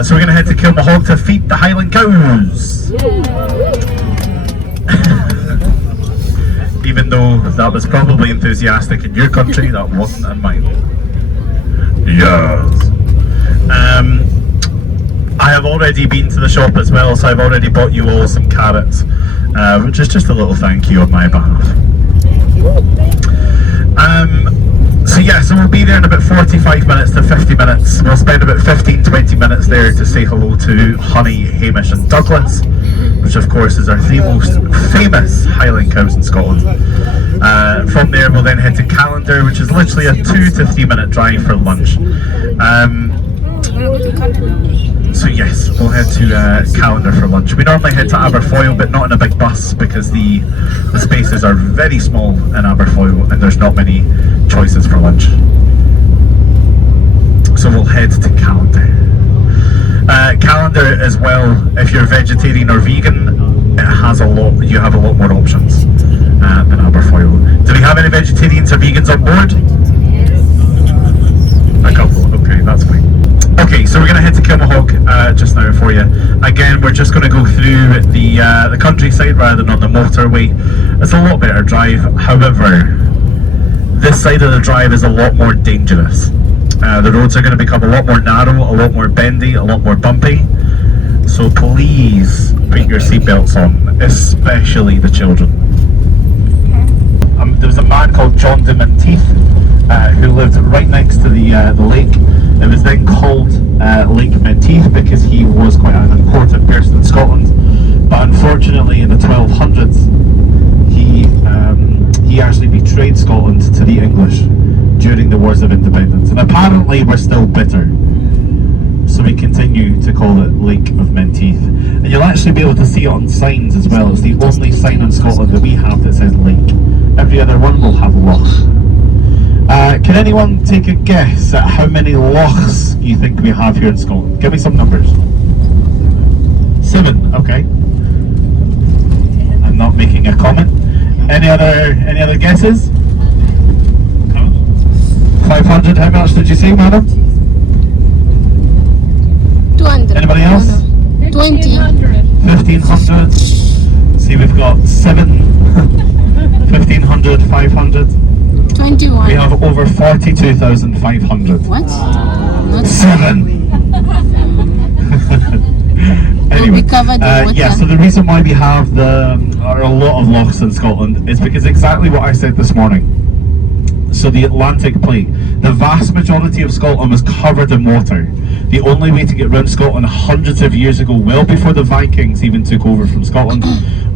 So we're going to head to Kilmahog to feed the Highland cows. Even though that was probably enthusiastic in your country, that wasn't in mine. Yes. I have already been to the shop as well, so I've already bought you all some carrots, which is just a little thank you on my behalf. So we'll be there in about 45 minutes to 50 minutes. We'll spend about 15-20 minutes there to say hello to Honey, Hamish and Douglas, which of course is our three most famous Highland cows in Scotland. From there we'll then head to Callander, which is literally a 2 to 3 minute drive for lunch. So yes, we'll head to Callander for lunch. We normally head to Aberfoyle, but not in a big bus because the spaces are very small in Aberfoyle and there's not many choices for lunch. So we'll head to Callander. Callander as well, if you're vegetarian or vegan, you have a lot more options than Aberfoyle. Do we have any vegetarians or vegans on board? A couple, okay, that's fine. Okay, so we're going to head to Kilmahog just now for you. Again, we're just going to go through the countryside rather than on the motorway. It's a lot better drive, however, this side of the drive is a lot more dangerous. The roads are going to become a lot more narrow, a lot more bendy, a lot more bumpy. So please put your seatbelts on, especially the children. There was a man called John Doune Castle who lived right next to the lake. It was then called Lake Menteith because he was quite an important person in Scotland. But unfortunately, in the 1200s, he actually betrayed Scotland to the English during the Wars of Independence, and apparently we're still bitter. So we continue to call it Lake of Menteith, and you'll actually be able to see it on signs as well. It's the only sign in Scotland that we have that says lake. Every other one will have loch. Can anyone take a guess at how many lochs you think we have here in Scotland? Give me some numbers. 7, okay. I'm not making a comment. Any other guesses? 500, how much did you say, madam? 200. Anybody else? 20. 1500. See, we've got 7, 1500, 500. 21. We have over 42,500. What? Not 7. Anyway, we covered the water. yeah, so the reason why we have a lot of lochs in Scotland is because exactly what I said this morning. So the Atlantic plate, the vast majority of Scotland was covered in water. The only way to get around Scotland hundreds of years ago, well before the Vikings even took over from Scotland,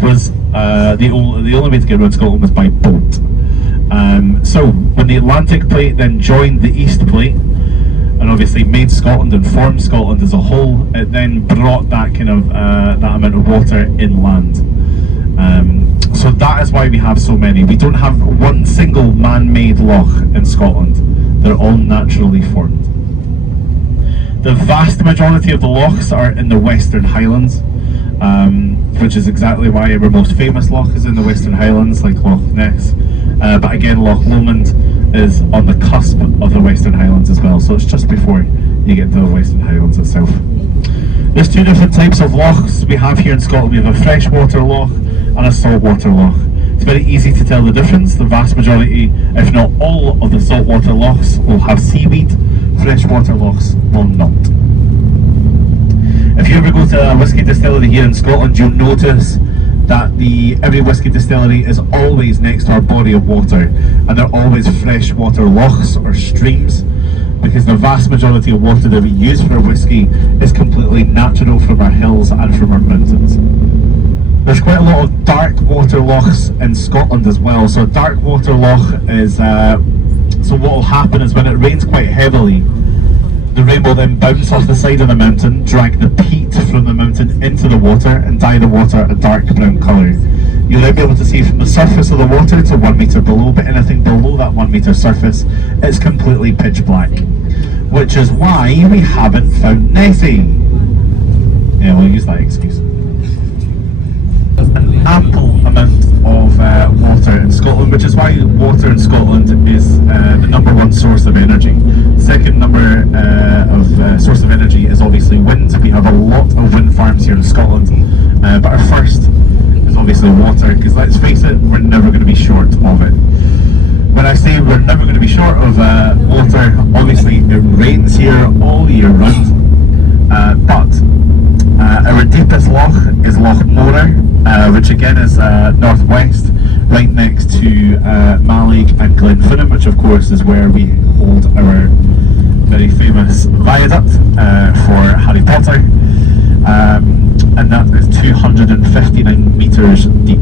was the only way to get around Scotland was by boat. So when the Atlantic plate then joined the East plate, and obviously made Scotland and formed Scotland as a whole, it then brought that kind of that amount of water inland. So that is why we have so many. We don't have one single man-made loch in Scotland. They're all naturally formed. The vast majority of the lochs are in the Western Highlands, which is exactly why our most famous loch is in the Western Highlands, like Loch Ness. But again, Loch Lomond is on the cusp of the Western Highlands as well, so it's just before you get to the Western Highlands itself. There's 2 different types of lochs we have here in Scotland. We have a freshwater loch and a saltwater loch. It's very easy to tell the difference. The vast majority, if not all, of the saltwater lochs will have seaweed. Freshwater lochs will not. If you ever go to a whisky distillery here in Scotland, you'll notice that every whisky distillery is always next to our body of water, and they're always freshwater lochs or streams, because the vast majority of water that we use for whisky is completely natural from our hills and from our mountains. There's quite a lot of dark water lochs in Scotland as well. So a dark water loch is, so what will happen is when it rains quite heavily, the rain will then bounce off the side of the mountain, drag the peat from the mountain into the water and dye the water a dark brown colour. You'll then be able to see from the surface of the water to 1 metre below, but anything below that 1 metre surface, it's completely pitch black. Which is why we haven't found Nessie. Yeah, we'll use that excuse. There's an ample amount of water in Scotland, which is why water in Scotland is the #1 source of energy. Second source of energy is obviously wind, have a lot of wind farms here in Scotland, but our first is obviously water, because let's face it, we're never going to be short of it. When I say we're never going to be short of water, obviously it rains here all year round, but our deepest loch is Loch Morar, which again is northwest, right next to Mallaig and Glenfinnan, which of course is where we hold our very famous viaduct for Harry Potter, and that is 259 metres deep.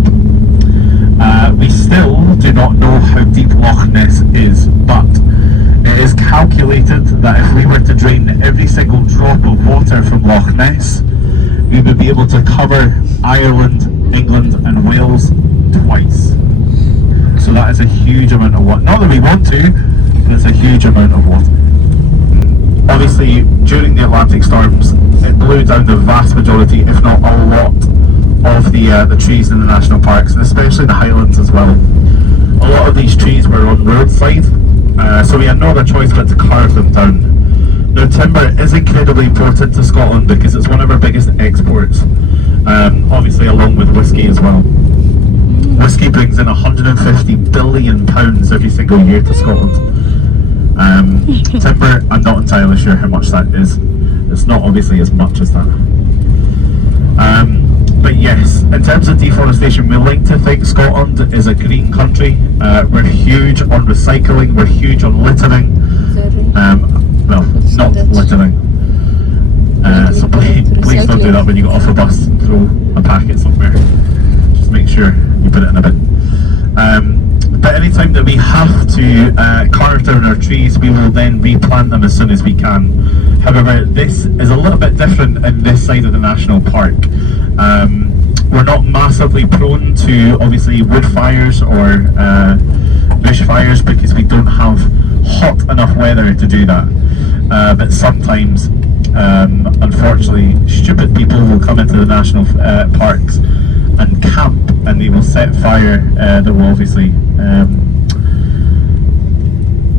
We still do not know how deep Loch Ness is, but it is calculated that if we were to drain every single drop of water from Loch Ness, we would be able to cover Ireland, England and Wales twice. So that is a huge amount of water. Not that we want to, but it's a huge amount of water. Obviously, during the Atlantic storms, it blew down the vast majority, if not a lot, of the trees in the national parks, and especially the Highlands as well. A lot of these trees were on roadside, so we had no other choice but to carve them down. Now, timber is incredibly important to Scotland because it's one of our biggest exports, obviously along with whisky as well. Whisky brings in £150 billion every single year to Scotland. Timber, I'm not entirely sure how much that is. It's not obviously as much as that. But yes, in terms of deforestation, we like to think Scotland is a green country. We're huge on recycling, we're huge on littering. Well, not littering. So please don't do that when you get off a bus. Throw a packet somewhere. Just make sure you put it in a bin. But anytime that we have to carve down our trees, we will then replant them as soon as we can. However, this is a little bit different in this side of the national park. We're not massively prone to obviously wood fires or bush fires because we don't have hot enough weather to do that. But sometimes, unfortunately, stupid people will come into the national parks and camp, and they will set fire that will obviously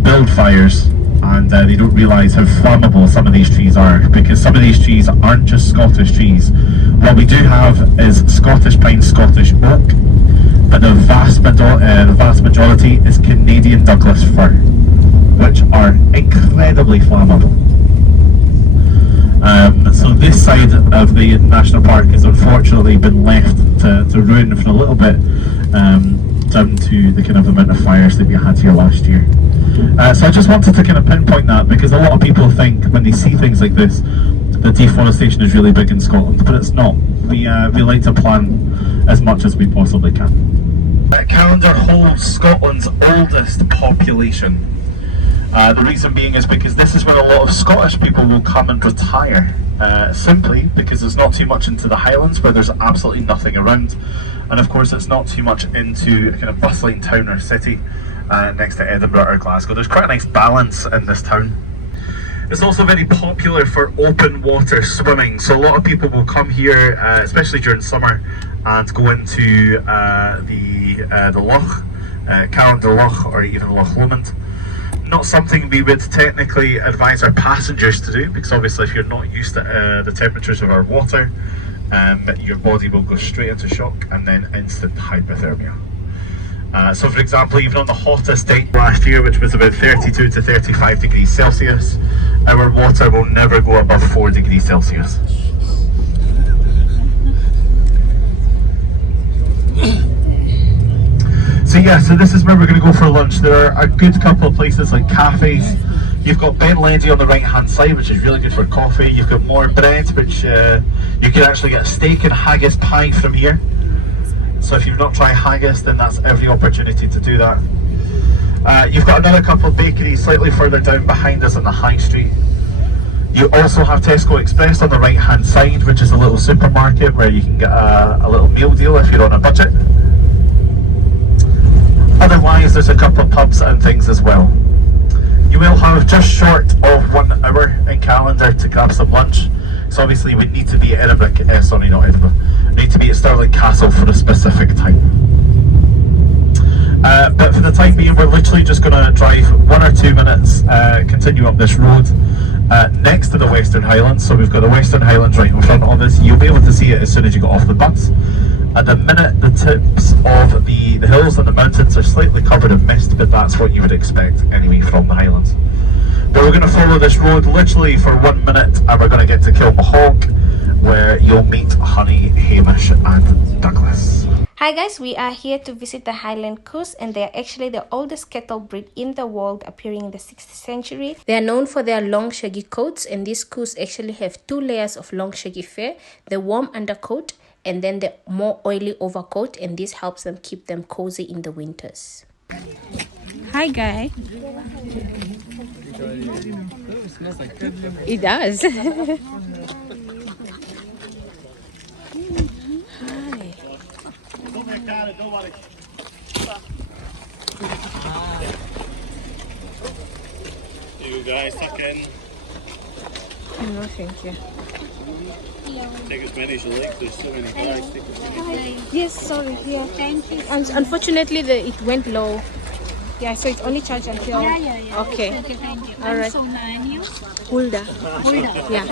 build fires, and they don't realise how flammable some of these trees are, because some of these trees aren't just Scottish trees. What we do have is Scottish pine, Scottish oak, but the vast majority is Canadian Douglas fir, which are incredibly flammable. So this side of the national park has unfortunately been left to ruin for a little bit, down to the kind of amount of fires that we had here last year. So I just wanted to kind of pinpoint that, because a lot of people think when they see things like this that deforestation is really big in Scotland, but it's not. We like to plan as much as we possibly can. Callander holds Scotland's oldest population. The reason being is because this is where a lot of Scottish people will come and retire, simply because it's not too much into the Highlands where there's absolutely nothing around, and of course it's not too much into a kind of bustling town or city next to Edinburgh or Glasgow. There's quite a nice balance in this town. It's also very popular for open water swimming, so a lot of people will come here, especially during summer, and go into the loch, Callander Loch, or even Loch Lomond. Not something we would technically advise our passengers to do, because obviously if you're not used to the temperatures of our water, your body will go straight into shock and then instant hypothermia. So for example, even on the hottest day last year, which was about 32 to 35 degrees Celsius, our water will never go above 4 degrees Celsius. So yeah, so this is where we're going to go for lunch. There are a good couple of places like cafes. You've got Ben Lady on the right hand side, which is really good for coffee. You've got More Bread, which you can actually get a steak and haggis pie from here. So if you've not tried haggis, then that's every opportunity to do that. You've got another couple of bakeries slightly further down behind us on the high street. You also have Tesco Express on the right hand side, which is a little supermarket where you can get a little meal deal if you're on a budget. Otherwise, there's a couple of pubs and things as well. You will have just short of 1 hour in Callander to grab some lunch. So obviously we need to be at we need to be at Stirling Castle for a specific time. But for the time being, we're literally just going to drive 1 or 2 minutes, continue up this road, next to the Western Highlands. So we've got the Western Highlands right in front of us. You'll be able to see it as soon as you get off the bus. At the minute, the tips of the hills and the mountains are slightly covered in mist, but that's what you would expect anyway from the Highlands. But we're going to follow this road literally for 1 minute, and we're going to get to Kilmahog, where you'll meet Honey, Hamish and Douglas. Hi guys, we are here to visit the Highland Coos, and they are actually the oldest cattle breed in the world, appearing in the 6th century. They are known for their long shaggy coats, and these Coos actually have 2 layers of long shaggy fur, the warm undercoat and then the more oily overcoat, and this helps them keep them cozy in the winters. Hi guy. It does. Hi. You guys tuck in. No, thank you. Take as many as you like. There's so many guys. Take as many. Yes, sorry. Yeah. Thank you. And unfortunately, it went low. Yeah, so it's only charged until. Yeah. Okay. Thank you. All right. So and you? Hulda. Hulda. Yeah.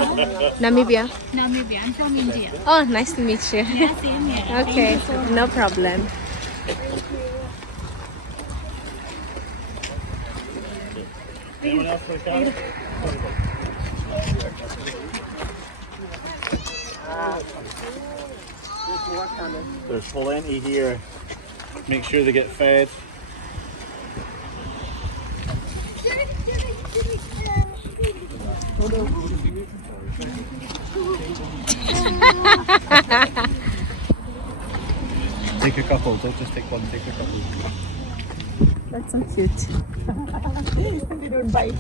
Namibia. Namibia. I'm from India. Oh, nice to meet you. Yeah, same here. Okay, no problem. Anyone else for a card? There's plenty here. Make sure they get fed. Take a couple, don't just take one, take a couple. That's so cute. They don't bite.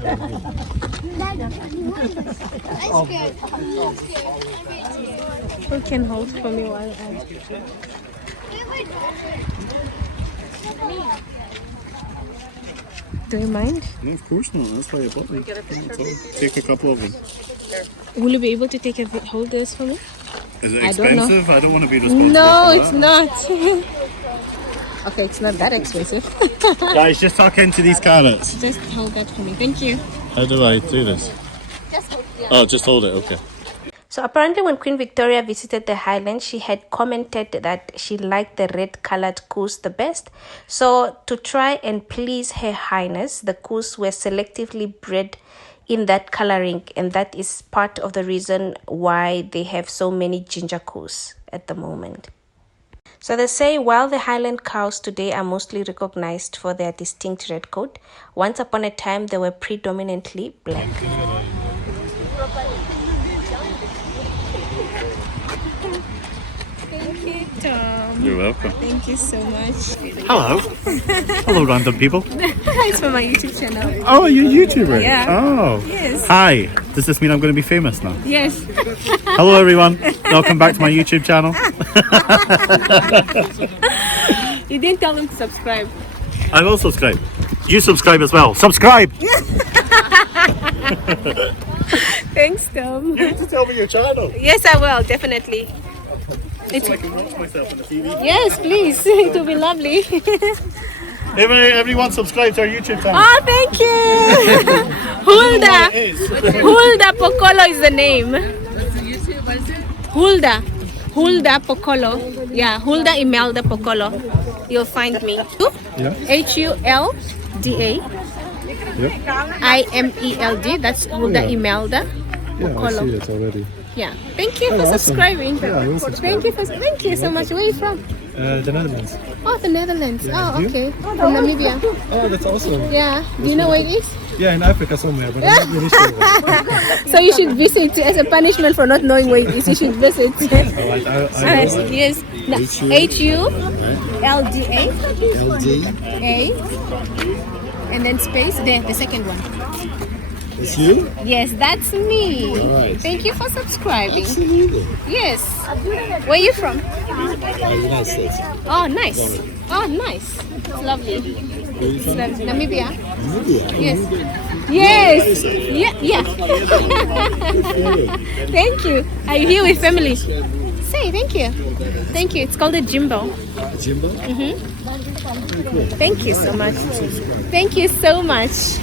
Who can hold for me while I... Do you mind? No, of course not. That's why I bought them. Take a couple of them. Will you be able to take a hold this for me? Is it I don't know. expensive? I don't want to be responsible. No, for it's that. not. Okay, it's not that expensive. Guys, just tuck into these carrots. Just hold that for me. Thank you. How do I do this? Oh, just hold it. Okay. So apparently when Queen Victoria visited the Highlands, she had commented that she liked the red-colored Coos the best. So to try and please Her Highness, the Coos were selectively bred in that coloring, and that is part of the reason why they have so many ginger Coos at the moment. So they say while the Highland cows today are mostly recognized for their distinct red coat, once upon a time they were predominantly black. Thank you, Tom. You're welcome. Thank you so much. Hello. Hello, random people. It's for my YouTube channel. Oh, you're a YouTuber? Yeah. Oh. Yes. Hi. Does this mean I'm going to be famous now? Yes. Hello, everyone. Welcome back to my YouTube channel. You didn't tell them to subscribe. I will subscribe. You subscribe as well. Subscribe! Thanks, Tom. You need to tell me your channel. Yes, I will, definitely. So I can watch myself on the TV. Yes, please. It will be lovely. Everyone subscribe to our YouTube channel. Oh, thank you. Hulda. Hulda Pokolo is the name. Hulda Pokolo. Yeah, Hulda Imelda Pokolo. You'll find me. Yeah. Hulda Imeld. That's Hulda Imelda Pokolo. it already. Yeah. Thank you for awesome. subscribing. Yeah, I will subscribe. Thank you so much. Where are you from? The Netherlands. Oh, the Netherlands. Yeah. Oh, You? okay. From Namibia. Oh, that's awesome. Yeah. Do you know where it is? Yeah, in Africa somewhere, but I'm not really sure. So you should visit as a punishment for not knowing where it is. You should visit. Alright, Yes. HULDA. And then space. There, the second one. It's you? Yes, that's me. Alright. Thank you for subscribing. Absolutely. Yes. Where are you from? United States. Oh, nice. Oh, nice. It's lovely. It's lovely. Namibia. Yes. Yes. Yeah. Thank you. Are you here with family? Say thank you. Thank you. It's called a Jimbo. Jimbo? Thank you so much. Thank you so much.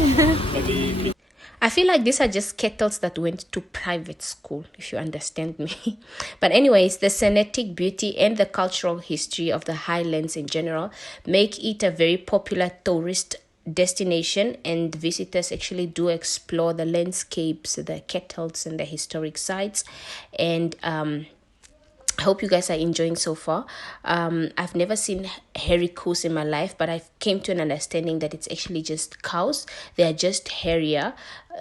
I feel like these are just kettles that went to private school, if you understand me. But anyways, the scenic beauty and the cultural history of the Highlands in general make it a very popular tourist destination, and visitors actually do explore the landscapes, the kettles, and the historic sites. And I hope you guys are enjoying so far. I've never seen hairy cows in my life, but I came to an understanding that it's actually just cows. They are just hairier,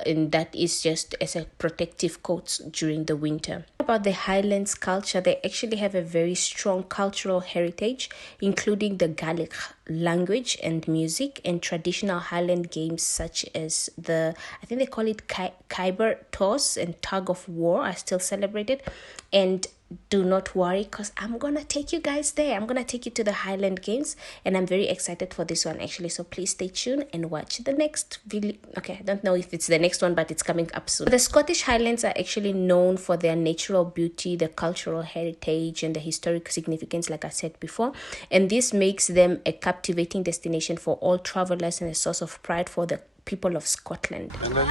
and that is just as a protective coat during the winter. About the Highlands culture, they actually have a very strong cultural heritage, including the Gaelic language and music, and traditional Highland games such as I think they call it Khyber toss and tug of war are still celebrated. And do not worry, because I'm gonna take you guys there. I'm gonna take you to the Highland Games, and I'm very excited for this one actually, so please stay tuned and watch the next video. Okay, I don't know if it's the next one, but it's coming up soon. The Scottish Highlands are actually known for their natural beauty, the cultural heritage, and the historic significance, like I said before, and this makes them a captivating destination for all travelers and a source of pride for the people of Scotland. So, do you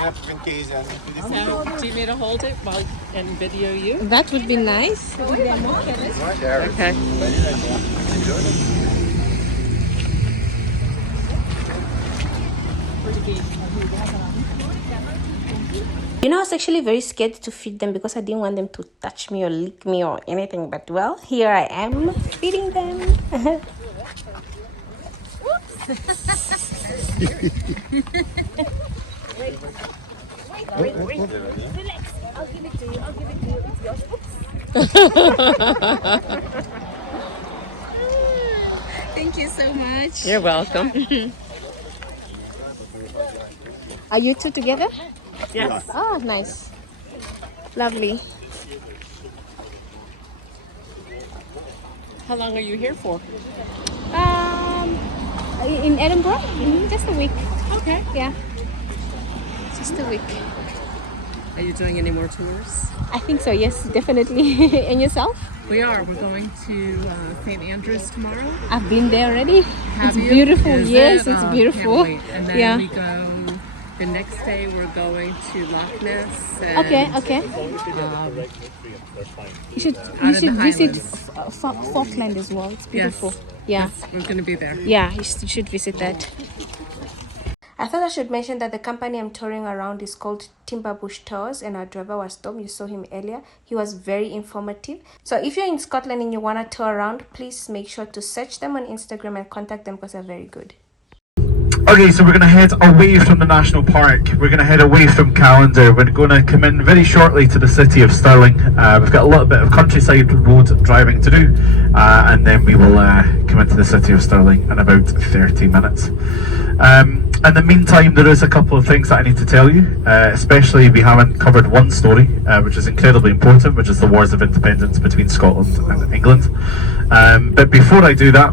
want me to hold it and video you? That would be nice. Okay. You know, I was actually very scared to feed them because I didn't want them to touch me or lick me or anything. But well, here I am feeding them. Wait. Relax. I'll give it to you. It's yours. Thank you so much. You're welcome. Are you two together? Yes. Oh, nice. Lovely. How long are you here for? In Edinburgh? Just a week. Okay. Yeah. Just a week. Are you doing any more tours? I think so, yes, definitely. And yourself? We are. We're going to St. Andrews tomorrow. I've been there already. Have It's you? beautiful. Is Yes, it? it's Oh, beautiful. can't wait. And then Yeah. we go. The next day we're going to Loch Ness. And, Okay. You should in the visit Highlands. Falkland as well. It's beautiful. Yeah. Yes, we're going to be there. Yeah, you should visit that. I thought I should mention that the company I'm touring around is called Timberbush Tours, and our driver was Tom. You saw him earlier. He was very informative. So if you're in Scotland and you want to tour around, please make sure to search them on Instagram and contact them because they're very good. Okay, so we're going to head away from the national park. We're going to head away from Callander. We're going to come in very shortly to the city of Stirling. We've got a little bit of countryside road driving to do, and then we will come into the city of Stirling in about 30 minutes. In the meantime, there is a couple of things that I need to tell you, especially we haven't covered one story, which is incredibly important, which is the Wars of Independence between Scotland and England. But before I do that,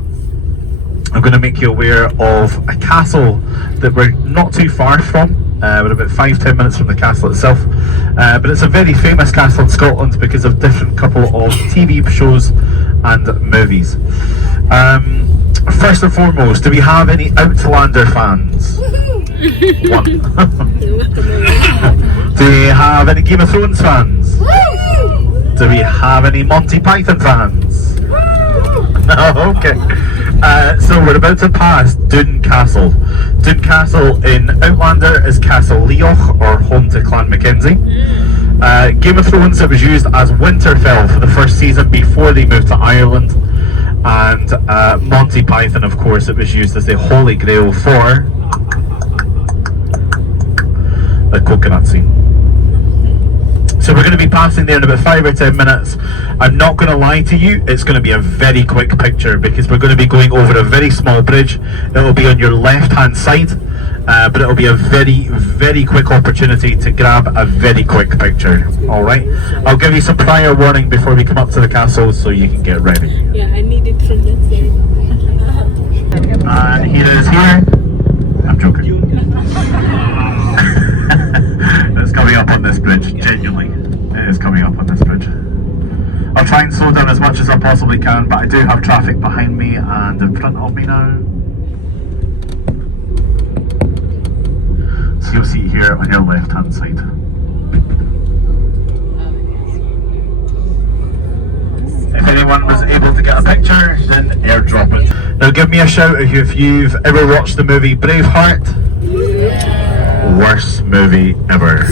I'm going to make you aware of a castle that we're not too far from. We're about 5-10 minutes from the castle itself, but it's a very famous castle in Scotland because of different couple of TV shows and movies. First and foremost, do we have any Outlander fans? One. Do we have any Game of Thrones fans? Do we have any Monty Python fans? No, okay. So we're about to pass Doune Castle. Doune Castle in Outlander is Castle Leoch, or home to Clan Mackenzie. Game of Thrones, it was used as Winterfell for the first season before they moved to Ireland. And Monty Python, of course, it was used as the Holy Grail for the coconut scene. So we're going to be passing there in about 5 or 10 minutes. I'm not going to lie to you, it's going to be a very quick picture because we're going to be going over a very small bridge. It will be on your left hand side, but it will be a very, very quick opportunity to grab a very quick picture. Alright, I'll give you some prior warning before we come up to the castle so you can get ready. Yeah, I need it from that side. And here it is here. I'm joking. It's coming up on this bridge, genuinely. It is coming up on this bridge. I'll try and slow down as much as I possibly can, but I do have traffic behind me and in front of me now. So you'll see here on your left hand side. If anyone was able to get a picture, then airdrop it. Now give me a shout if you've ever watched the movie Braveheart. Yeah. Worst movie ever.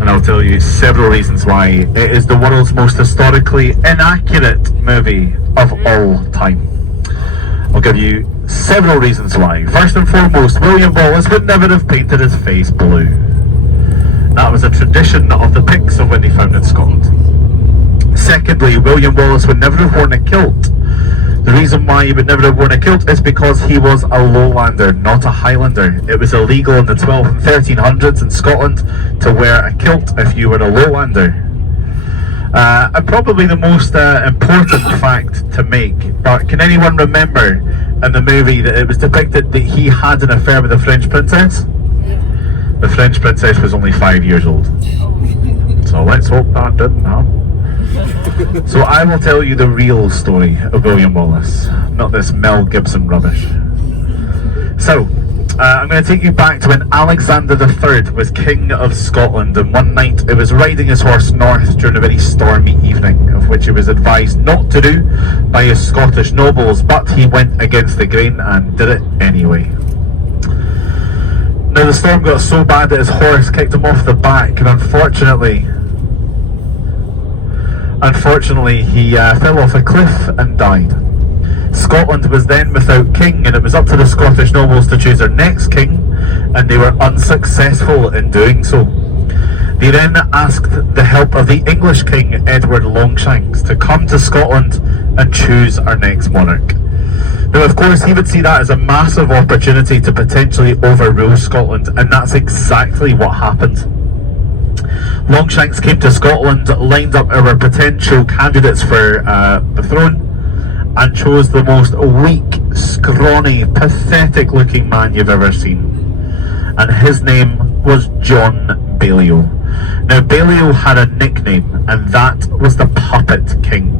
And I'll tell you several reasons why. It is the world's most historically inaccurate movie of all time. I'll give you several reasons why. First and foremost, William Wallace would never have painted his face blue. That was a tradition of the Picts of when they founded Scotland. Secondly, William Wallace would never have worn a kilt. The reason why he would never have worn a kilt is because he was a lowlander, not a Highlander. It was illegal in the 12 and 1300s in Scotland to wear a kilt if you were a lowlander. And probably the most important fact to make, but can anyone remember in the movie that it was depicted that he had an affair with a French princess? The French princess was only 5 years old. So let's hope that didn't happen. So I will tell you the real story of William Wallace, not this Mel Gibson rubbish. So, I'm going to take you back to when Alexander III was King of Scotland, and one night he was riding his horse north during a very stormy evening, of which he was advised not to do by his Scottish nobles, but he went against the grain and did it anyway. Now the storm got so bad that his horse kicked him off the back, and unfortunately he fell off a cliff and died. Scotland was then without king, and it was up to the Scottish nobles to choose their next king, and they were unsuccessful in doing so. They then asked the help of the English king, Edward Longshanks, to come to Scotland and choose our next monarch. Now, of course, he would see that as a massive opportunity to potentially overrule Scotland, and that's exactly what happened. Longshanks came to Scotland, lined up our potential candidates for the throne, and chose the most weak, scrawny, pathetic looking man you've ever seen. And his name was John Balliol. Now Balliol had a nickname, and that was the Puppet King.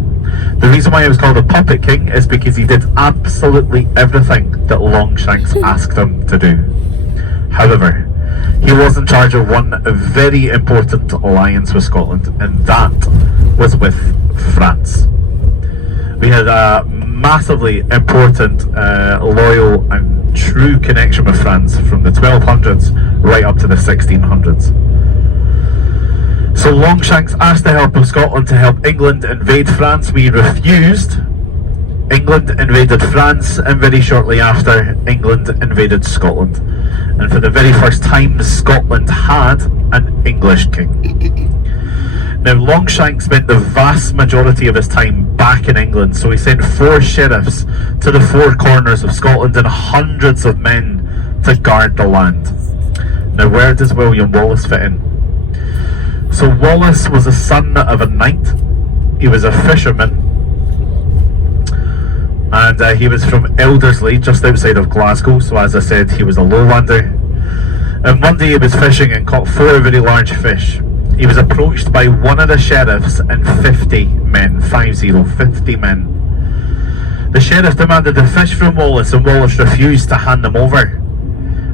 The reason why he was called the Puppet King is because he did absolutely everything that Longshanks asked him to do. However, he was in charge of one very important alliance with Scotland, and that was with France. We had a massively important, loyal and true connection with France from the 1200s right up to the 1600s. So Longshanks asked the help of Scotland to help England invade France. We refused. England invaded France, and very shortly after, England invaded Scotland. And for the very first time, Scotland had an English king. Now, Longshanks spent the vast majority of his time back in England, so he sent 4 sheriffs to the 4 corners of Scotland and hundreds of men to guard the land. Now, where does William Wallace fit in? So Wallace was the son of a knight, he was a fisherman, and he was from Elderslie, just outside of Glasgow, so as I said, he was a lowlander. And one day he was fishing and caught 4 very large fish. He was approached by one of the sheriffs and 50 men, 50 men. The sheriff demanded the fish from Wallace, and Wallace refused to hand them over.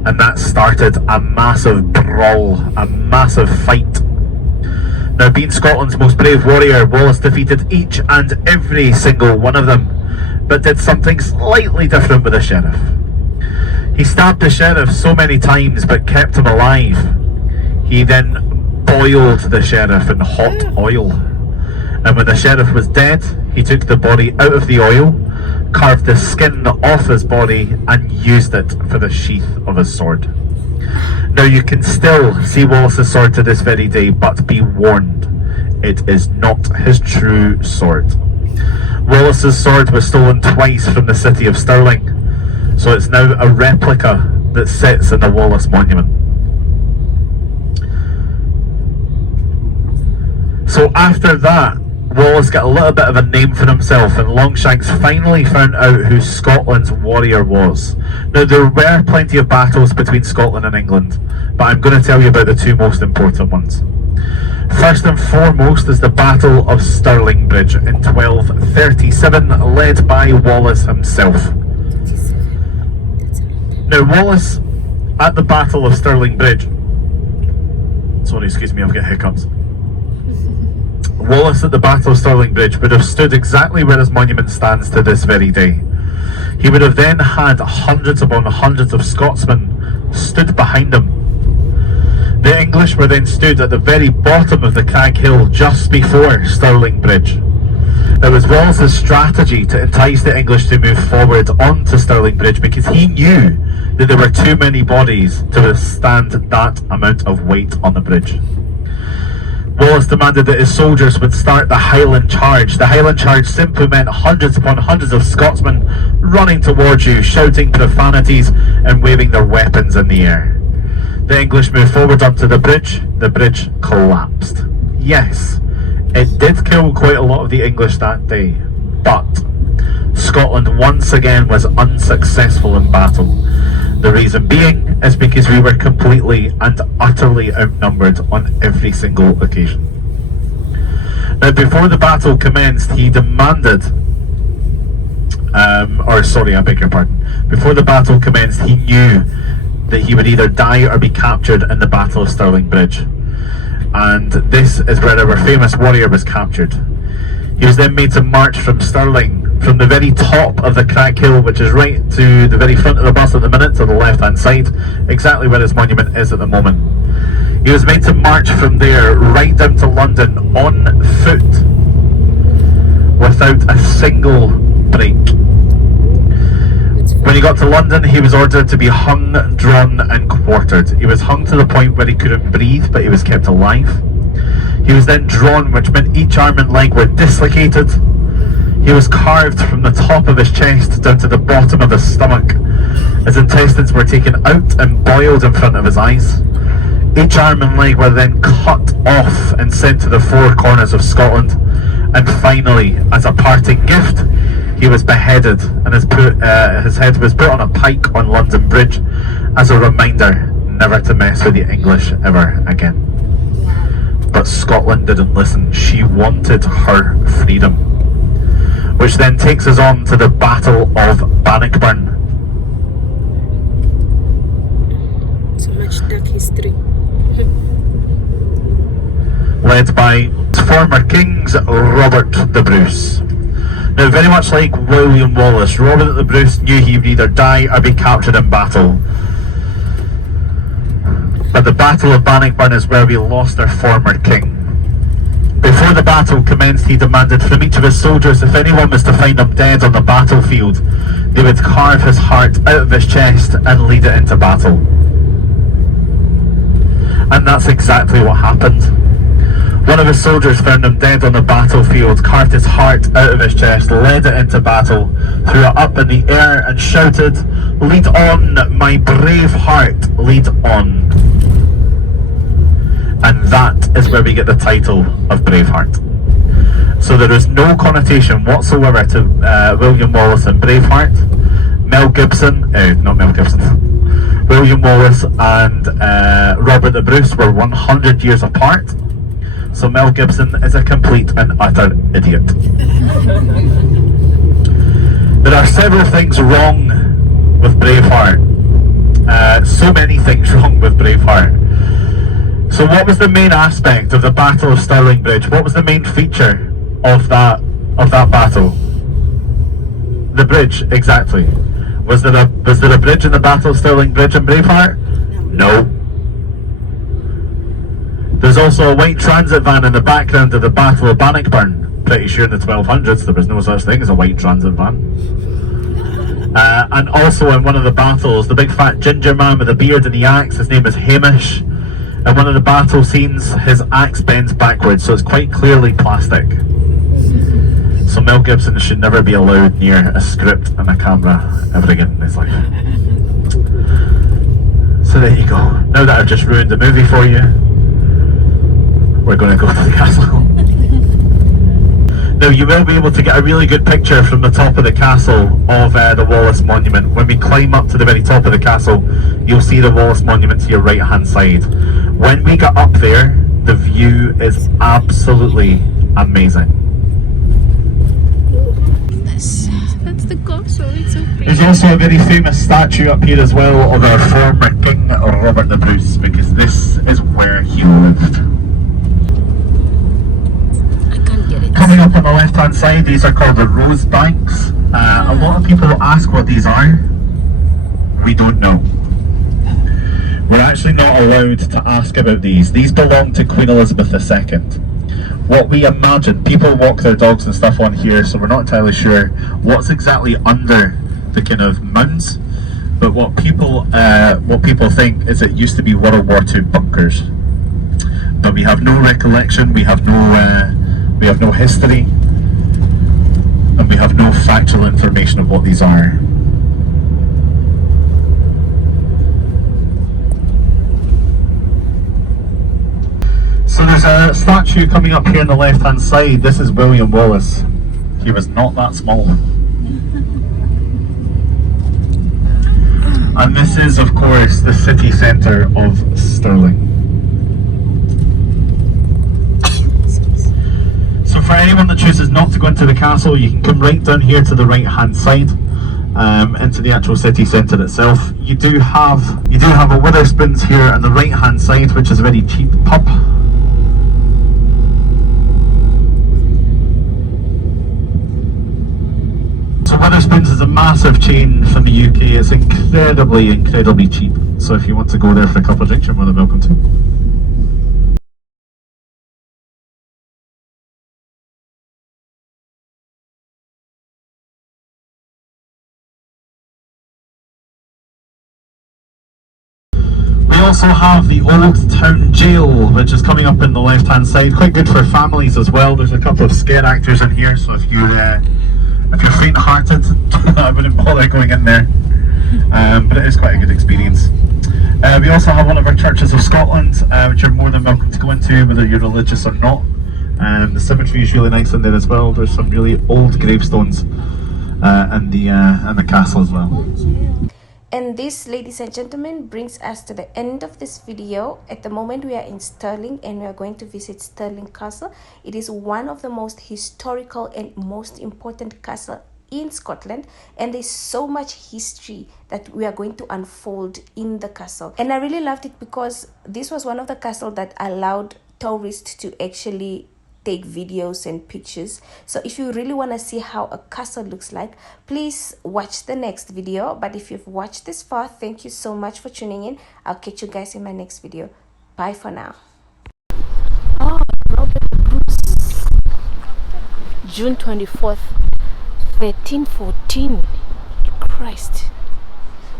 And that started a massive brawl, a massive fight. Now, being Scotland's most brave warrior, Wallace defeated each and every single one of them, but did something slightly different with the sheriff. He stabbed the sheriff so many times but kept him alive. He then boiled the sheriff in hot oil, and when the sheriff was dead, he took the body out of the oil, carved the skin off his body, and used it for the sheath of his sword. Now, you can still see Wallace's sword to this very day, but be warned, it is not his true sword. Wallace's sword was stolen twice from the city of Stirling, so it's now a replica that sits in the Wallace Monument. So after that, Wallace got a little bit of a name for himself, and Longshanks finally found out who Scotland's warrior was. Now, there were plenty of battles between Scotland and England, but I'm going to tell you about the 2 most important ones. First and foremost is the Battle of Stirling Bridge in 1237, led by Wallace himself. Now, Wallace at the Battle of Stirling Bridge. Sorry, excuse me, I've got hiccups. Wallace at the Battle of Stirling Bridge would have stood exactly where his monument stands to this very day. He would have then had hundreds upon hundreds of Scotsmen stood behind him. The English were then stood at the very bottom of the crag hill just before Stirling Bridge. It was Wallace's strategy to entice the English to move forward onto Stirling Bridge because he knew that there were too many bodies to withstand that amount of weight on the bridge. Wallace demanded that his soldiers would start the Highland charge. The Highland charge simply meant hundreds upon hundreds of Scotsmen running towards you, shouting profanities and waving their weapons in the air. The English moved forward onto the bridge collapsed. Yes, it did kill quite a lot of the English that day, but Scotland once again was unsuccessful in battle. The reason being is because we were completely and utterly outnumbered on every single occasion. Now, before the battle commenced, he demanded, before the battle commenced, he knew that he would either die or be captured in the Battle of Stirling Bridge. And this is where our famous warrior was captured. He was then made to march from Stirling, from the very top of the crag hill, which is right to the very front of the bus at the minute, to the left hand side, exactly where his monument is at the moment. He was made to march from there right down to London on foot, without a single break. When he got to London, he was ordered to be hung, drawn and quartered. He was hung to the point where he couldn't breathe, but he was kept alive. He was then drawn, which meant each arm and leg were dislocated. He was carved from the top of his chest down to the bottom of his stomach. His intestines were taken out and boiled in front of his eyes. Each arm and leg were then cut off and sent to the four corners of Scotland. And finally, as a parting gift, he was beheaded and his head was put on a pike on London Bridge as a reminder never to mess with the English ever again. But Scotland didn't listen. She wanted her freedom. Which then takes us on to the Battle of Bannockburn. So much dark history. Led by former kings Robert the Bruce. Now, very much like William Wallace, Robert the Bruce knew he would either die or be captured in battle. But the Battle of Bannockburn is where we lost our former king. Before the battle commenced, he demanded from each of his soldiers, if anyone was to find him dead on the battlefield, they would carve his heart out of his chest and lead it into battle. And that's exactly what happened. One of his soldiers found him dead on the battlefield, carved his heart out of his chest, led it into battle, threw it up in the air and shouted, "Lead on, my brave heart, lead on." And that is where we get the title of Braveheart. So there is no connotation whatsoever to William Wallace and Braveheart. William Wallace and Robert the Bruce were 100 years apart. So Mel Gibson is a complete and utter idiot. There are several things wrong with Braveheart. So many things wrong with Braveheart. So what was the main aspect of the Battle of Stirling Bridge? What was the main feature of that battle? The bridge, exactly. Was there a bridge in the Battle of Stirling Bridge in Braveheart? No. There's also a white transit van in the background of the Battle of Bannockburn. Pretty sure in the 1200s there was no such thing as a white transit van. And also in one of the battles, the big fat ginger man with the beard and the axe, his name is Hamish. In one of the battle scenes, his axe bends backwards, so it's quite clearly plastic. So Mel Gibson should never be allowed near a script and a camera ever again in his life. So there you go. Now that I've just ruined the movie for you, we're going to go to the castle. Now you will be able to get a really good picture from the top of the castle of the Wallace Monument. When we climb up to the very top of the castle, you'll see the Wallace Monument to your right hand side. When we get up there, the view is absolutely amazing. That's the castle, it's so pretty. There's also a very famous statue up here as well of our former King Robert the Bruce, because this is where he lived. I can't get it. Coming up on the left hand side, these are called the Rose Banks. A lot of people ask what these are. We don't know. We're actually not allowed to ask about these. These belong to Queen Elizabeth II. What we imagine, people walk their dogs and stuff on here, so we're not entirely sure what's exactly under the kind of mounds. But what people think is it used to be World War II bunkers. But we have no recollection. We have no history, and we have no factual information of what these are. So there's a statue coming up here on the left hand side. This is William Wallace. He was not that small. And this is, of course, the city centre of Stirling. So for anyone that chooses not to go into the castle, you can come right down here to the right hand side, into the actual city centre itself. You do have a Witherspoons here on the right hand side, which is a very cheap pub. So Witherspoons is a massive chain from the UK. It's incredibly cheap. So if you want to go there for a couple of drinks, you're more than welcome to. We also have the Old Town Jail, which is coming up in the left hand side. Quite good for families as well. There's a couple of scare actors in here, so if you're faint-hearted, I wouldn't bother going in there. But it is quite a good experience. We also have one of our churches of Scotland, which you're more than welcome to go into, whether you're religious or not. The cemetery is really nice in there as well. There's some really old gravestones in the castle as well. And this, ladies and gentlemen, brings us to the end of this video. At the moment we are in Stirling and we are going to visit Stirling Castle. It is one of the most historical and most important castle in Scotland, and there's so much history that we are going to unfold in the castle. And I really loved it because this was one of the castles that allowed tourists to actually take videos and pictures. So if you really want to see how a castle looks like, please watch the next video. But if you've watched this far, thank you so much for tuning in. I'll catch you guys in my next video. Bye for now. Oh, Robert Bruce, June 24th, 1314. Christ.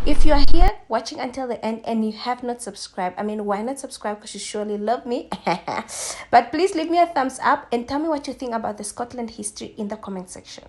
If you are here watching until the end and you have not subscribed, why not subscribe? Because you surely love me. But please leave me a thumbs up and tell me what you think about the Scotland history in the comment section.